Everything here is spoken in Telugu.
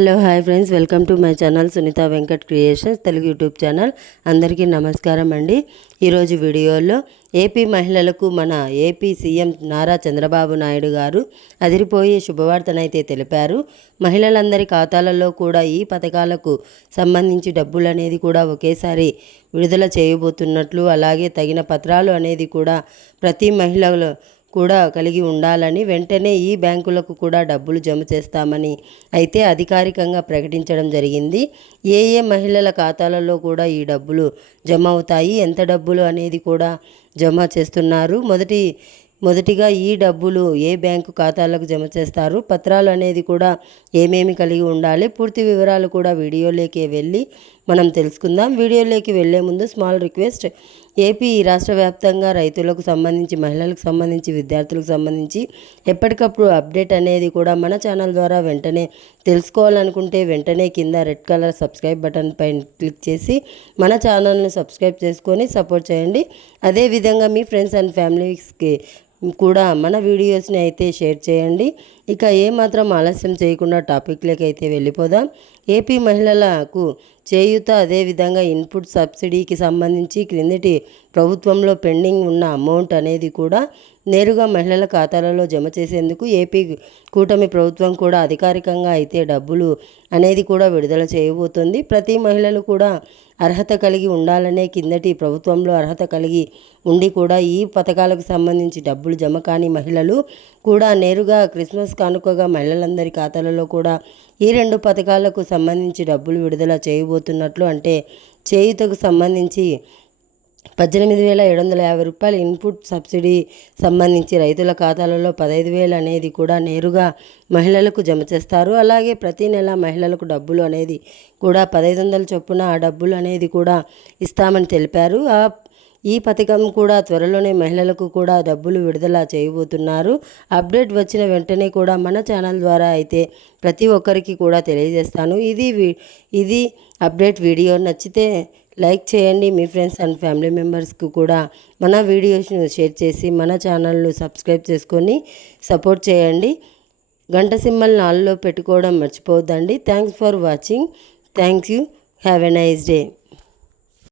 Hello hi friends, welcome to my channel Sunitha Venkat creations Telugu YouTube channel. అందరికీ నమస్కారం అండి. ఈరోజు వీడియోలో ఏపీ మహిళలకు మన ఏపీ సీఎం నారా చంద్రబాబు నాయుడు గారు అదిరిపోయే శుభవార్తనైతే తెలిపారు. మహిళలందరి ఖాతాలలో కూడా ఈ పథకాలకు సంబంధించి డబ్బులు అనేది కూడా ఒకేసారి విడుదల చేయబోతున్నట్లు, అలాగే తగిన పత్రాలు అనేది కూడా ప్రతి మహిళలు కూడా కలిగి ఉండాలని, వెంటనే ఈ బ్యాంకులకు కూడా డబ్బులు జమ చేస్తామని అయితే అధికారికంగా ప్రకటించడం జరిగింది. ఏ మహిళల ఖాతాలలో కూడా ఈ డబ్బులు జమ అవుతాయి, ఎంత డబ్బులు అనేది కూడా జమ చేస్తున్నారు, మొదటిగా ఈ డబ్బులు ఏ బ్యాంకు ఖాతాలకు జమ చేస్తారు, పత్రాలు అనేది కూడా ఏమేమి కలిగి ఉండాలి, పూర్తి వివరాలు కూడా వీడియోలోకి వెళ్ళి మనం తెలుసుకుందాం. వీడియోలోకి వెళ్ళే ముందు స్మాల్ రిక్వెస్ట్, ఏపీ రాష్ట్ర వ్యాప్తంగా రైతులకు సంబంధించి, మహిళలకు సంబంధించి, విద్యార్థులకు సంబంధించి ఎప్పటికప్పుడు అప్డేట్ అనేది కూడా మన ఛానల్ ద్వారా వెంటనే తెలుసుకోవాలనుకుంటే వెంటనే కింద రెడ్ కలర్ సబ్స్క్రైబ్ బటన్ పైన క్లిక్ చేసి మన ఛానల్ని సబ్స్క్రైబ్ చేసుకొని సపోర్ట్ చేయండి. అదేవిధంగా మీ ఫ్రెండ్స్ అండ్ ఫ్యామిలీస్కి కూడా మన వీడియోస్ని అయితే షేర్ చేయండి. ఇక ఏమాత్రం ఆలస్యం చేయకుండా టాపిక్లోకి అయితే వెళ్ళిపోదాం. ఏపీ మహిళలకు చేయూత, అదేవిధంగా ఇన్పుట్ సబ్సిడీకి సంబంధించి క్రిందటి ప్రభుత్వంలో పెండింగ్ ఉన్న అమౌంట్ అనేది కూడా నేరుగా మహిళల ఖాతాలలో జమ చేసేందుకు ఏపీ కూటమి ప్రభుత్వం కూడా అధికారికంగా అయితే డబ్బులు అనేది కూడా విడుదల చేయబోతుంది. ప్రతి మహిళలు కూడా అర్హత కలిగి ఉండాలనే కిందటి ప్రభుత్వంలో అర్హత కలిగి ఉండి కూడా ఈ పథకాలకు సంబంధించి డబ్బులు జమ కాని మహిళలు కూడా నేరుగా క్రిస్మస్ కానుకగా మహిళలందరి ఖాతాలలో కూడా ఈ రెండు పథకాలకు సంబంధించి డబ్బులు విడుదల చేయబోతున్నట్లు, అంటే చేయూతకు సంబంధించి 18,750 రూపాయలు, ఇన్పుట్ సబ్సిడీ సంబంధించి రైతుల ఖాతాలలో 15,000 అనేది కూడా నేరుగా మహిళలకు జమ చేస్తారు. అలాగే ప్రతి నెల మహిళలకు డబ్బులు అనేది కూడా 1,500 చొప్పున ఆ డబ్బులు అనేది కూడా ఇస్తామని తెలిపారు. ఈ పథకం కూడా త్వరలోనే మహిళలకు కూడా డబ్బులు విడుదల చేయబోతున్నారు. అప్డేట్ వచ్చిన వెంటనే కూడా మన ఛానల్ ద్వారా అయితే ప్రతి ఒక్కరికి కూడా తెలియజేస్తాను. ఇది అప్డేట్. వీడియో నచ్చితే లైక్ చేయండి. మీ ఫ్రెండ్స్ అండ్ ఫ్యామిలీ మెంబర్స్కి కూడా మన వీడియోస్ను షేర్ చేసి మన ఛానల్ను సబ్స్క్రైబ్ చేసుకొని సపోర్ట్ చేయండి. గంట సింబల్ ఆల్లో పెట్టుకోవడం మర్చిపోవద్దండి. Thanks for watching. Thank you. Have a nice day.